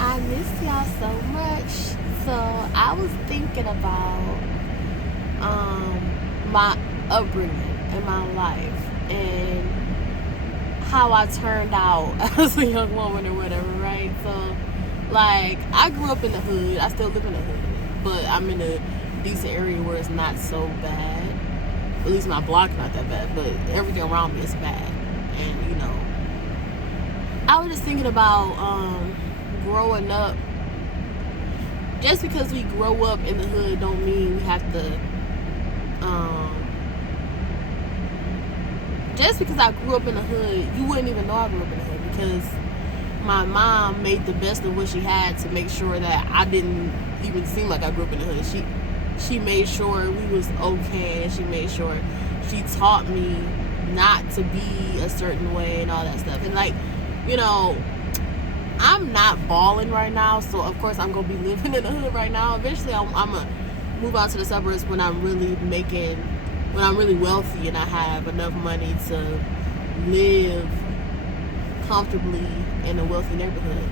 I miss y'all so much. So I was thinking about my upbringing in my life and how I turned out as a young woman or whatever, right? So, like, I grew up in the hood. I still live in the hood, but I'm in a decent area where it's not so bad. At least my block's not that bad, but everything around me is bad. And I was just thinking about growing up. Just because we grow up in the hood don't mean we have to just because I grew up in the hood, you wouldn't even know I grew up in the hood, because my mom made the best of what she had to make sure that I didn't even seem like I grew up in the hood. She made sure we was okay, and she made sure she taught me not to be a certain way and all that stuff. And I'm not balling right now, so of course I'm gonna be living in the hood right now. Eventually I'm gonna move out to the suburbs when I'm really wealthy and I have enough money to live comfortably in a wealthy neighborhood.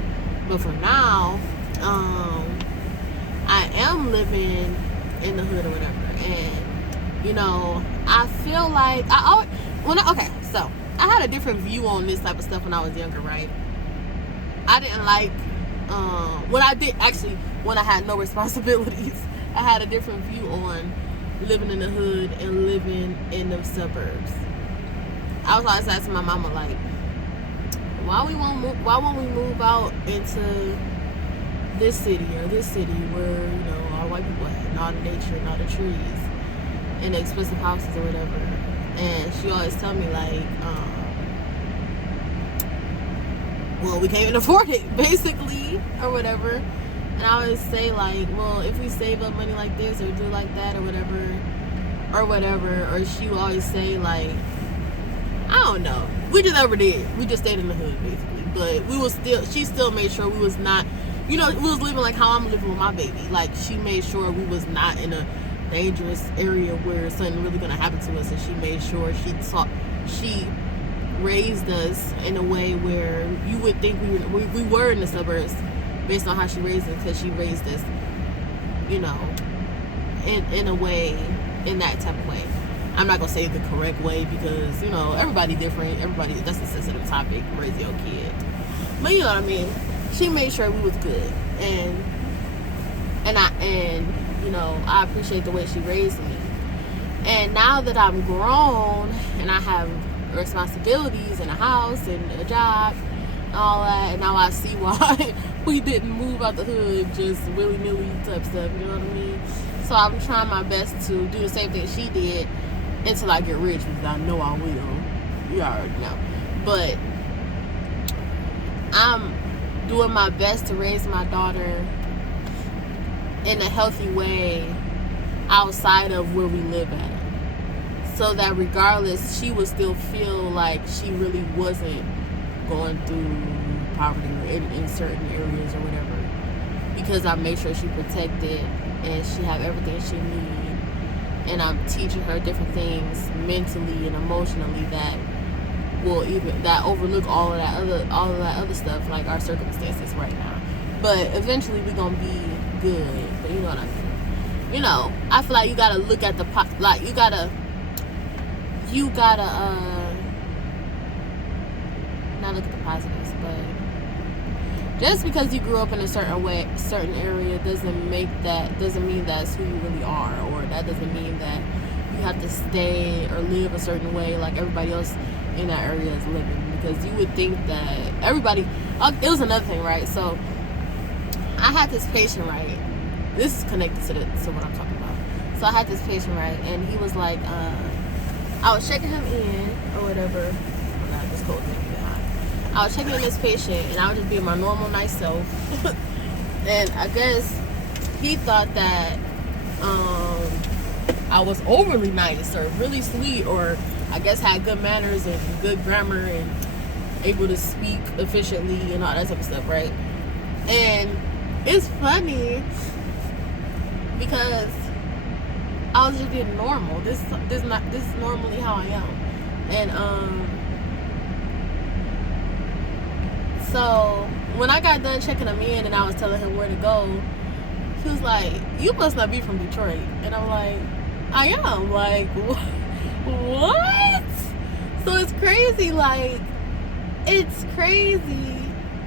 But for now, I am living in the hood or whatever. And I feel like so I had a different view on this type of stuff when I was younger, right? I didn't like when I had no responsibilities, I had a different view on living in the hood and living in the suburbs. I was always asking my mama, like, why won't we move out into this city where all white people at, and all the nature and all the trees and the expensive houses or whatever. And she always tell me, like, well, we can't even afford it, basically, or whatever. And I always say, like, well, if we save up money like this or do like that or whatever, or she would always say, like, I don't know, we just never did. We just stayed in the hood, basically. But she still made sure we was not, we was living like how I'm living with my baby. Like, she made sure we was not in a dangerous area where something really gonna happen to us. And she made sure she raised us in a way where you would think we were in the suburbs based on how she raised us, because she raised us, in a way, in that type of way. I'm not gonna say the correct way, because everybody different. That's a sensitive topic, raising your kid. But you know what I mean. She made sure we was good, and I appreciate the way she raised me. And now that I'm grown and I have responsibilities and a house and a job, all that, and now I see why we didn't move out the hood just willy-nilly type stuff, you know what I mean? So I'm trying my best to do the same thing she did until I get rich, because I know I will. You already know. But I'm doing my best to raise my daughter in a healthy way outside of where we live at, so that regardless, she would still feel like she really wasn't going through poverty or in certain areas or whatever, because I made sure she protected and she have everything she need, and I'm teaching her different things mentally and emotionally that overlook all of that other stuff, like our circumstances right now. But eventually we're gonna be good. But you know what I mean. I feel like you gotta look at you gotta not look at the positives, but just because you grew up in a certain area doesn't mean that's who you really are, or that doesn't mean that you have to stay or live a certain way like everybody else in that area is living. Because you would think that everybody. It was another thing, right? So I had this patient, right? This is connected to what I'm talking about. So I had this patient, right, and he was like, I was checking him in or whatever. Oh God, this cold thing behind. I was checking in this patient, and I was just being my normal nice self. And I guess he thought that I was overly nice or really sweet, or I guess had good manners and good grammar and able to speak efficiently and all that type of stuff, right? And it's funny because I was just being normal. This is normally how I am. And So when I got done checking him in and I was telling him where to go, he was like, "You must not be from Detroit." And I'm like, "I am." Like, what? So it's crazy. Like, it's crazy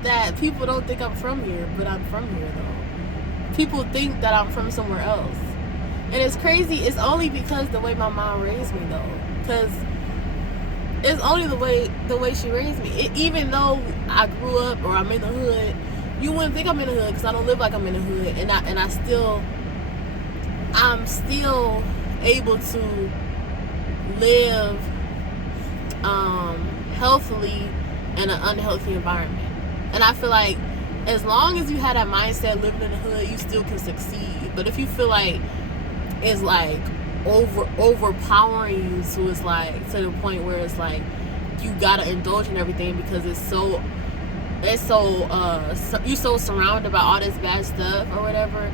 that people don't think I'm from here, but I'm from here though. People think that I'm from somewhere else. And it's crazy. It's only because the way my mom raised me though. Because it's only the way she raised me. Even though I grew up or I'm in the hood, you wouldn't think I'm in the hood because I don't live like I'm in the hood, and I'm still able to live healthily in an unhealthy environment. And I feel like as long as you have that mindset living in the hood, you still can succeed. But if you feel like it's like overpowering you, so it's like to the point where it's like you gotta indulge in everything because you're so surrounded by all this bad stuff or whatever,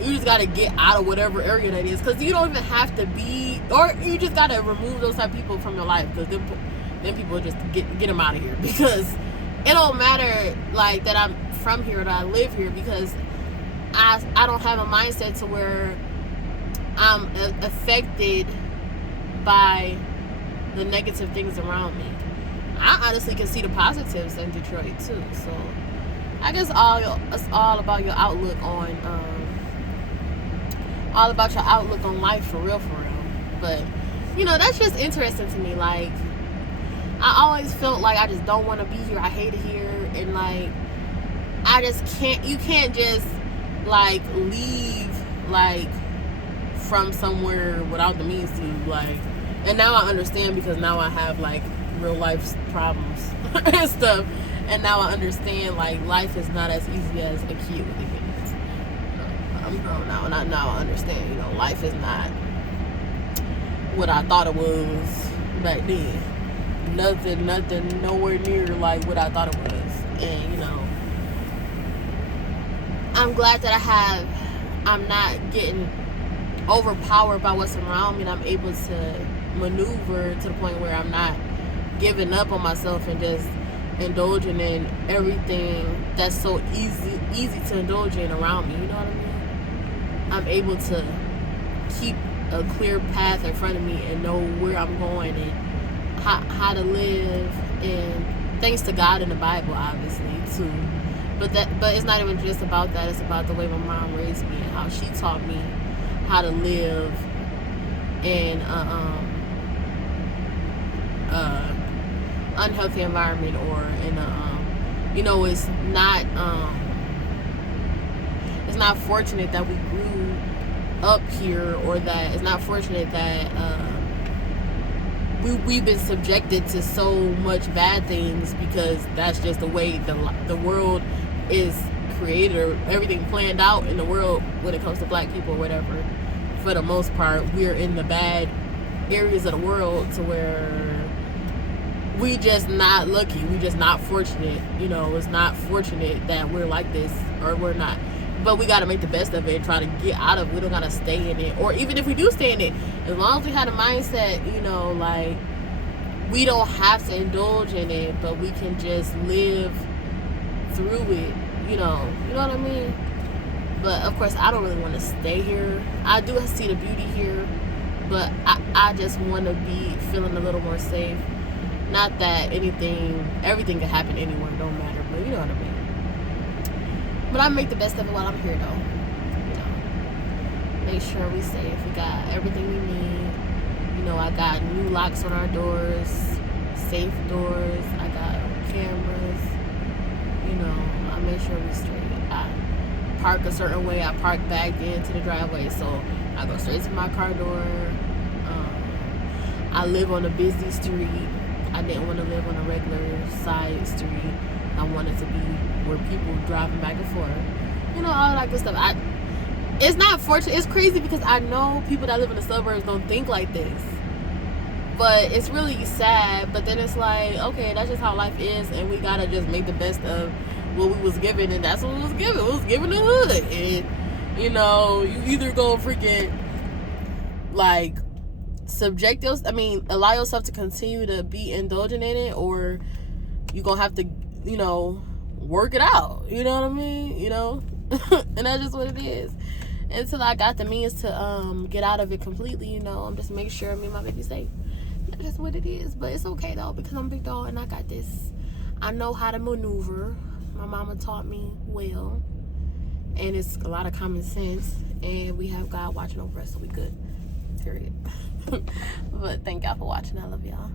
you just gotta get out of whatever area that is, because you don't even have to be, or you just gotta remove those type of people from your life, because then people just get them out of here, because it don't matter like that I'm from here or that I live here, because I don't have a mindset to where I'm affected by the negative things around me. I honestly can see the positives in Detroit too. So I guess it's all about your outlook on life for real. But that's just interesting to me. Like, I always felt like I just don't want to be here. I hate it here, and like I just can't. You can't just like leave like from somewhere without the means to like. And now I understand, because now I have like real life problems and stuff, and now I understand like life is not as easy as a kid would think it is. I'm grown now, and now I understand life is not what I thought it was back then. Nothing nowhere near like what I thought it was. And I'm glad that I'm not getting overpowered by what's around me, and I'm able to maneuver to the point where I'm not giving up on myself and just indulging in everything that's so easy to indulge in around me. You know what I mean? I'm able to keep a clear path in front of me and know where I'm going and how to live, and thanks to God and the Bible, obviously, too. But it's not even just about that. It's about the way my mom raised me and how she taught me how to live in unhealthy environment, or in it's not fortunate that we grew up here, or that it's not fortunate that we've been subjected to so much bad things, because that's just the way the world is created, or everything planned out in the world when it comes to black people or whatever. For the most part, we're in the bad areas of the world to where we just not lucky. We just not fortunate. It's not fortunate that we're like this, or we're not. But we got to make the best of it and try to get out of it. We don't got to stay in it. Or even if we do stay in it, as long as we had a mindset, like we don't have to indulge in it, but we can just live through it. You know what I mean? But of course, I don't really want to stay here. I do see the beauty here, but I just want to be feeling a little more safe. Not that everything can happen anywhere, don't matter, but you know what I mean. But I make the best of it while I'm here, though. Make sure we safe. We got everything we need. I got new locks on our doors, safe doors. I got cameras. I make sure we straight. I park a certain way. I park back into the driveway, so I go straight to my car door. I live on a busy street. I didn't want to live on a regular side street. I wanted to be where people driving back and forth. All that good stuff. It's not fortunate. It's crazy because I know people that live in the suburbs don't think like this. But it's really sad. But then it's like, okay, that's just how life is, and we gotta just make the best of what we was given, and that's what we was given. It was given the hood. And you either go freaking like allow yourself to continue to be indulgent in it, or you gonna have to work it out. You know what I mean? You know? And that's just what it is. Until I got the means to get out of it completely, you know, I'm just making sure me and my baby safe. That's just what it is. But it's okay though, because I'm a big dog and I got this. I know how to maneuver. My mama taught me well. And it's a lot of common sense. And we have God watching over us, so we good. Period. But thank y'all for watching. I love y'all.